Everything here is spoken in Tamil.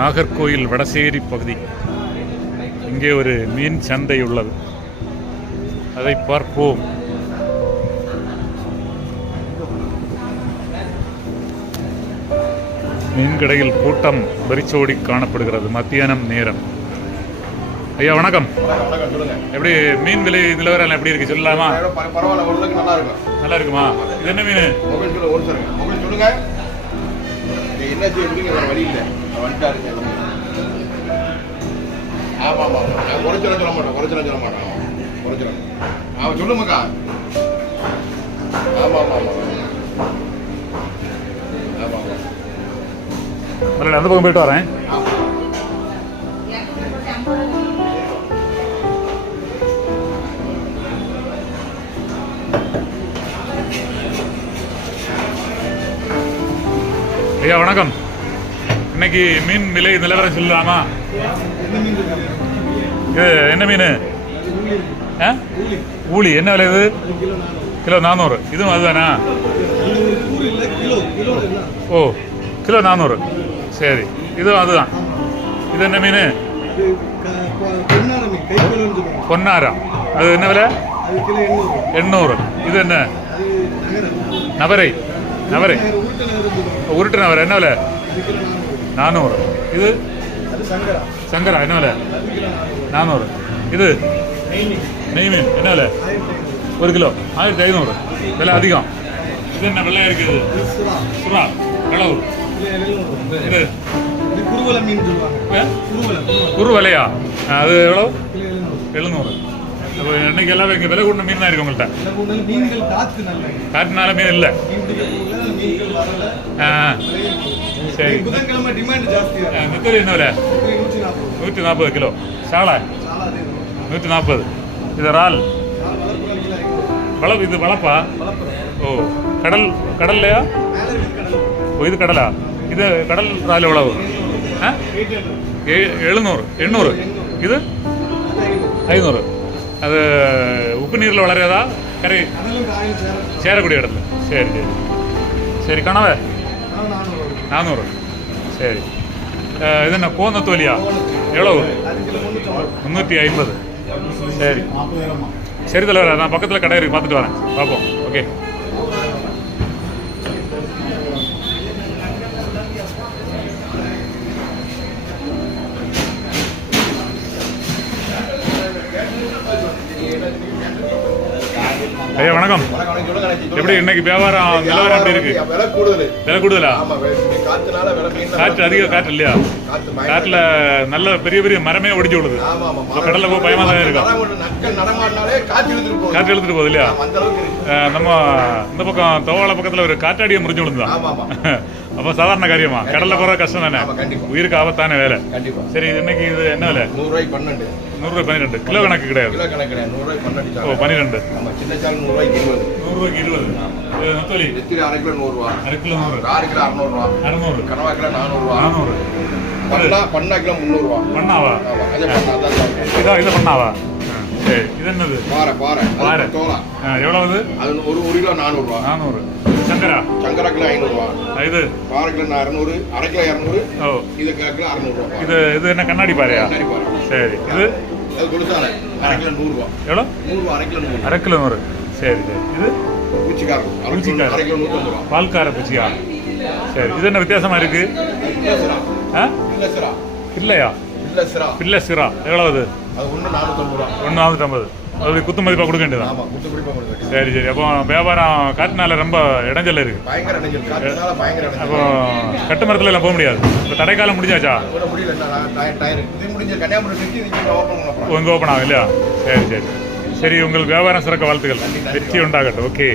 நாகர்கோயில் வடசேரி பகுதி. இங்கே ஒரு மீன் சந்தை உள்ளது. அதை பார்ப்போம். மீன் கடையில் கூட்டம் வெறிச்சோடி காணப்படுகிறது. மத்தியானம் நேரம். ஐயா வணக்கம். எப்படி மீன் விலை நிலவரம் எப்படி இருக்கு? சொல்லலாமா? பரவாயில்ல நல்லா இருக்கும்? நல்லா இருக்குமா இது என்ன மீன்? சொல்லுங்க. என்ன வழி இல்லை. வந்துட்டாரு ஆமாம் ஆமா நான் சொல்ல மாட்டேன் குறைச்சலாம் சொல்ல மாட்டேன். ஆமா. அவன் சொல்லுமாக்கா ஆமாம் ஆமாம் ஆமாம் ஆமாம் அந்த பக்கம் போயிட்டு வரேன். ஐயா வணக்கம். இன்னைக்கு மீன் விலை நிலவரம் சொல்லலாமா? இது என்ன மீன்? ஆ? ஊளி என்ன விலை இது? கிலோ நானூறு. இதுவும் அதுதானா? ஓ கிலோ நானூறு. சரி இதுவும் அதுதான். இது என்ன மீன்? பொன்னாரம். அது என்ன விலை? எண்ணூறு. இது என்ன? நவரை. நவரை. உருட்டு நவரை என்ன விலை? நானூறு. இது? சங்கரா. என்ன விலை? நானூறு. இது? நெய் மீன் என்ன விலை? ஒரு கிலோ. ஆயிரத்தி ஐநூறு. விலை அதிகம். இது என்ன விலை இருக்குது சுறா எவ்வளவு? இது ஏ? குறு விலையா? அது எவ்வளோ எழுநூறு. இன்னைக்கு எல்லாமே இங்கே விலை கூடின மீன் தான் இருக்கு உங்கள்கிட்ட காட்டினால மீன். இல்லை. ஆ. சரி நெத்தலி என்ன விலை? நூற்றி நாற்பது கிலோ. சாலை. நூற்றி நாற்பது இது இறால்? நாலு வளர்ப்பு நாளைக்கு ஆகிடும் வள இது வளப்பா? ஓ கடல் கடல்லையா? ஓ இது கடலா? இது கடல் இறால் எவ்வளவு? எழுநூறு. எண்ணூறு. இது? ஐநூறு. அது உப்பு நீரில் வளர்றதா கரை சேரக்கூடிய இடத்துல. சரி சரி. சரி கனவை? நானூறு. சரி. இது என்ன கோந்தத்தோலியா எவ்வளவு? முந்நூற்றி ஐம்பது. சரி. சரி தலைவர் நான் பக்கத்தில் கடை இருக்கு பார்த்துட்டு வரேன். பார்ப்போம். ஓகே. ஐயா வணக்கம். எப்படி இன்னைக்கு வியாபாரம் நிலவரம் எப்படி இருக்கு? விலை கூடுதல். விலை கூடுதலா? காற்று அதிக காற்று இல்லையா? காற்றுல நல்ல பெரிய பெரிய மரமே ஒடிஞ்சு விடுது கடல்ல போய் பயமா தான் இருக்கும். காற்று எழுத்துட்டு போகுது. இல்லையா? நம்ம இந்த பக்கம் தோவாள பக்கத்துல ஒரு காற்றாடியை முறிஞ்சு விழுந்தான் அப்ப சாதாரண காரியமா? கடல்ல போற கஷ்டம் தானே? உயிருக்கு ஆபத்தான வேலை. கண்டிப்பா. சரி இன்னைக்கு இது என்ன விலை? நூறு ரூபாய்க்கு பன்னெண்டு. நூறு ரூபாய் பன்னிரெண்டு. கிலோ கணக்கு கிடையாது. கிலோ கணக்கு கிடையாது. நூறு ரூபாய்க்கு பன்னெண்டு ஓ பன்னிரெண்டு. சின்ன சால் நூறு ரூபாய்க்கு இருபது. நூறு ரூபாய்க்கு இருபது நெத்தோலி நெத்திரி அரை கிலோ நூறு ரூபா அரை கிலோ நூறு. ஆறு கிலோ அறுநூறு ரூபா அறுநூறு. கனவா கிலோ நானூறு ரூபா நானூறு. பண்ணா பண்ணா கிலோ முந்நூறு ரூபா பண்ணாவா. இதா பண்ணாவா? சரி இது என்னது பாறை. பாறை பாறை. தோலா. ஆ, எவ்வளவு அது ஒரு ஒரு கிலோ நானூறு ரூபா நானூறு. சங்கரா? சங்கரா கிலோ ஐநூறு ரூபா ஆ, இது? பாறை கிலோ அறுநூறு அரை கிலோ இரநூறு ஓ. இது கிலோ இது இது என்ன கண்ணாடி பாறையா? சரி பாறை. சரி இது? அது அரை கிலோ நூறு ரூபா எவ்வளோ? நூறு ரூபா அரை கிலோ நூறு. அரை கிலோ நூறு. சரி சரி. இது? பூச்சிக்காரம் பூச்சிக்காரம். அரை கிலோ நூற்றம்பது ரூபா. பால்கார பிச்சியா? சரி இது என்ன வித்தியாசமா இருக்கு? இல்ல ஆ? இல்ல இல்லையா? இல்ல சிரா. பிள்ளை சிரா. எவ்வளவு அது ஒன்று நானூற்றம்பது ரூபா. ஒன்று நானூற்றம்பது அப்படி குத்து மதிப்பாக கொடுக்க வேண்டியதான் குத்து சரி சரி. அப்போ வியாபாரம் காட்டுனால ரொம்ப இடைஞ்சல் இருக்கு. பயங்கர இடைஞ்சல். காற்றுனால பயங்கர அப்போ கட்டு மரத்துல எல்லாம் போக முடியாது. இப்போ தடைக்காலம் முடிஞ்சாச்சா? முடியல. டயர். இது முடிஞ்ச கன்னியாகுமரி ஓப்பன் ஆகும் இல்லையா? சரி சரி. சரி உங்கள் வியாபாரம் சிறக்க வாழ்த்துக்கள். வெற்றி உண்டாகட்டும். ஓகே